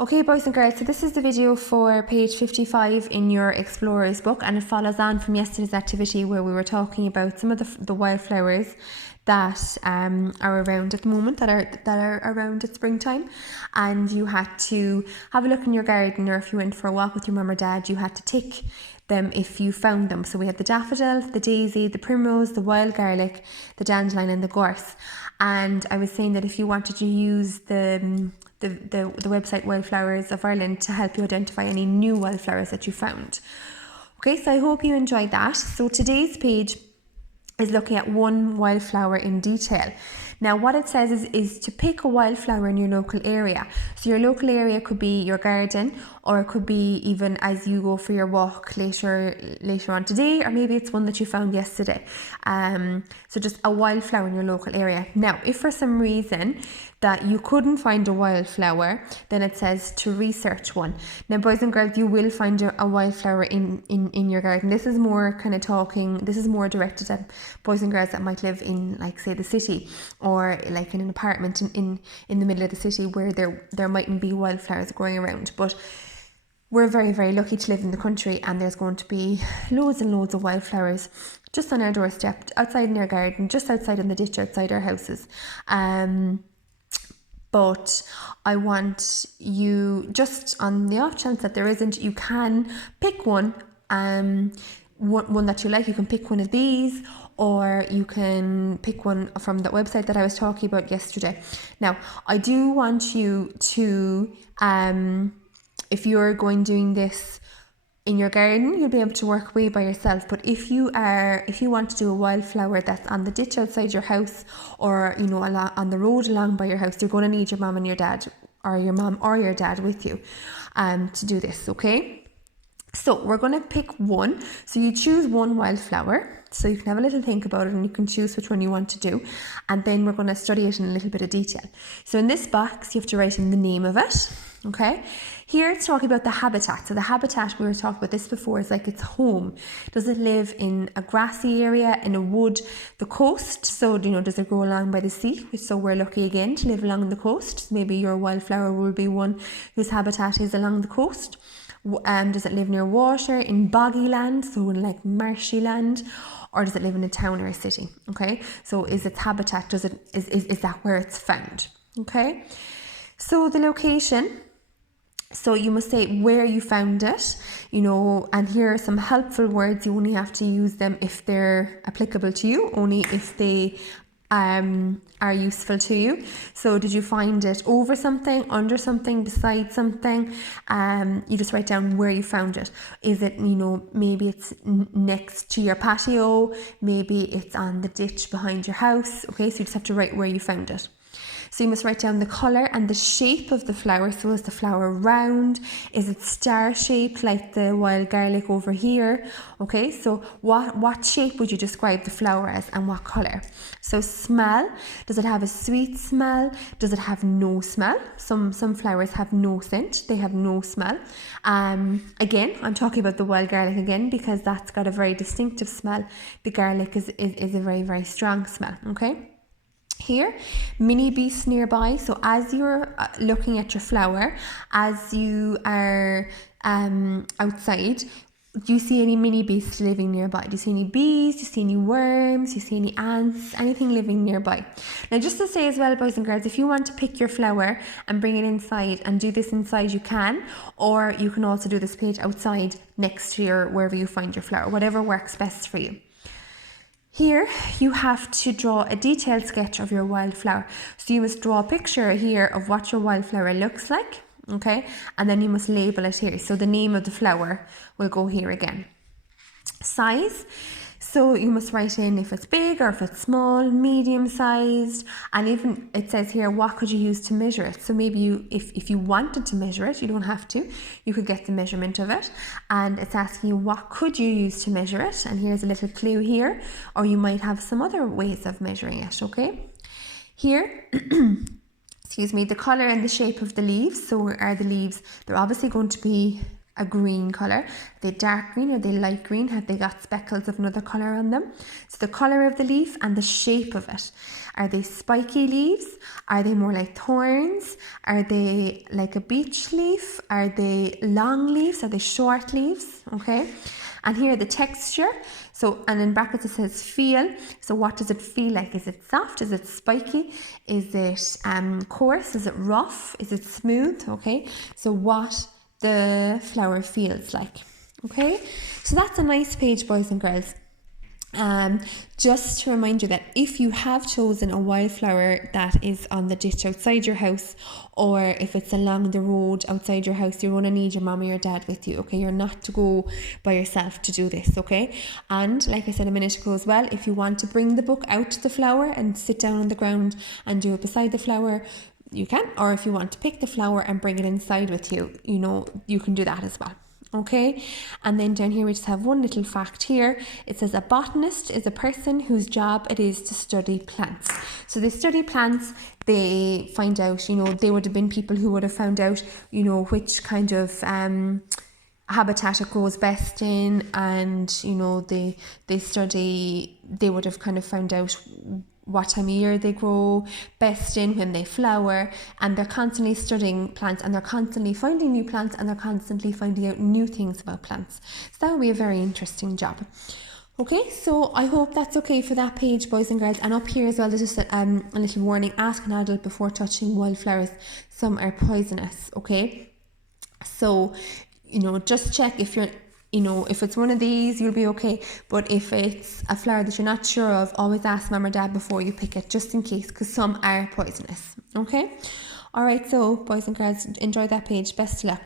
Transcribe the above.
Okay, boys and girls, so this is the video for page 55 in your Explorer's book, and it follows on from yesterday's activity where we were talking about some of the wildflowers that are around at the moment, that are around at springtime, and you had to have a look in your garden, or if you went for a walk with your mum or dad, you had to tick them if you found them. So we had the daffodil, the daisy, the primrose, the wild garlic, the dandelion and the gorse. And I was saying that if you wanted to use the website Wildflowers of Ireland to help you identify any new wildflowers that you found. Okay, so I hope you enjoyed that. So today's page is looking at one wildflower in detail. Now what it says is to pick a wildflower in your local area. So your local area could be your garden, or it could be even as you go for your walk later on today, or maybe it's one that you found yesterday. So just a wildflower in your local area. Now if for some reason that you couldn't find a wildflower, then it says to research one. Now boys and girls, you will find a wildflower in your garden. This is more kind of this is more directed at boys and girls that might live in, like, say, the city, or like in an apartment in the middle of the city where there mightn't be wildflowers growing around. But we're very, very lucky to live in the country, and there's going to be loads and loads of wildflowers just on our doorstep, outside in our garden, just outside in the ditch outside our houses. But I want you, just on the off chance that there isn't, you can pick one that you like. You can pick one of these, or you can pick one from the website that I was talking about yesterday. Now, I do want you to, if you're doing this in your garden, you'll be able to work away by yourself. But if you want to do a wildflower that's on the ditch outside your house, or on the road along by your house, you're going to need your mum and your dad, or your mum or your dad with you to do this. Okay, so we're going to pick one. So you choose one wildflower, so you can have a little think about it and you can choose which one you want to do, and then we're going to study it in a little bit of detail. So in this box you have to write in the name of it. Okay, here it's talking about the habitat. So the habitat, we were talking about this before, is like its home. Does it live in a grassy area, in a wood, the coast? So does it grow along by the sea? So we're lucky again to live along the coast. So maybe your wildflower will be one whose habitat is along the coast. Does it live near water, in boggy land, so in like marshy land, or does it live in a town or a city? Okay, so is its habitat, is that where it's found? Okay, so the location. So you must say where you found it, and here are some helpful words. You only have to use them if they're applicable to you, only if they are useful to you. So did you find it over something, under something, beside something? You just write down where you found it. Is it, maybe it's next to your patio, maybe it's on the ditch behind your house. Okay, so you just have to write where you found it. So you must write down the colour and the shape of the flower. So is the flower round? Is it star shaped like the wild garlic over here? Okay, so what shape would you describe the flower as, and what colour? So smell, does it have a sweet smell? Does it have no smell? Some flowers have no scent, they have no smell. Again, I'm talking about the wild garlic again because that's got a very distinctive smell. The garlic is a very, very strong smell. Okay. Here, mini beasts nearby. So as you're looking at your flower, as you are outside, do you see any mini beasts living nearby? Do you see any bees? Do you see any worms? Do you see any ants? Anything living nearby? Now, just to say as well, boys and girls, if you want to pick your flower and bring it inside and do this inside, you can, or you can also do this page outside next to wherever you find your flower, whatever works best for you. Here you have to draw a detailed sketch of your wildflower. So you must draw a picture here of what your wildflower looks like, okay? And then you must label it here. So the name of the flower will go here again. Size. So you must write in if it's big or if it's small, medium sized, and even it says here what could you use to measure it. So maybe if you wanted to measure it, you don't have to, you could get the measurement of it, and it's asking you what could you use to measure it, and here's a little clue here, or you might have some other ways of measuring it. Okay, here excuse me, the colour and the shape of the leaves. So are the leaves, they're obviously going to be a green colour? Are they dark green? Are they light green? Have they got speckles of another colour on them? So the colour of the leaf and the shape of it. Are they spiky leaves? Are they more like thorns? Are they like a beech leaf? Are they long leaves? Are they short leaves? Okay. And here the texture. So, and in brackets it says feel. So what does it feel like? Is it soft? Is it spiky? Is it coarse? Is it rough? Is it smooth? Okay. So what the flower feels like. Okay. So that's a nice page, boys and girls. Just to remind you that if you have chosen a wildflower that is on the ditch outside your house, or if it's along the road outside your house, you're going to need your mum or your dad with you. Okay, you're not to go by yourself to do this. Okay, and like I said a minute ago as well, if you want to bring the book out to the flower and sit down on the ground and do it beside the flower, you can. Or if you want to pick the flower and bring it inside with you, you know, you can do that as well. Okay, and then down here we just have one little fact here. It says a botanist is a person whose job it is to study plants. So they study plants, they find out, you know, they would have been people who would have found out, you know, which kind of habitat it grows best in, and you know, they would have kind of found out what time of year they grow best in, when they flower, and they're constantly studying plants, and they're constantly finding new plants, and they're constantly finding out new things about plants. So that would be a very interesting job. Okay, so I hope that's okay for that page, boys and girls. And up here as well, there's just a little warning: ask an adult before touching wildflowers. Some are poisonous. Okay, so you know, just check if you're, you know, if it's one of these, you'll be okay. But if it's a flower that you're not sure of, always ask mum or dad before you pick it, just in case, because some are poisonous. Okay, all right, so boys and girls, enjoy that page. Best of luck.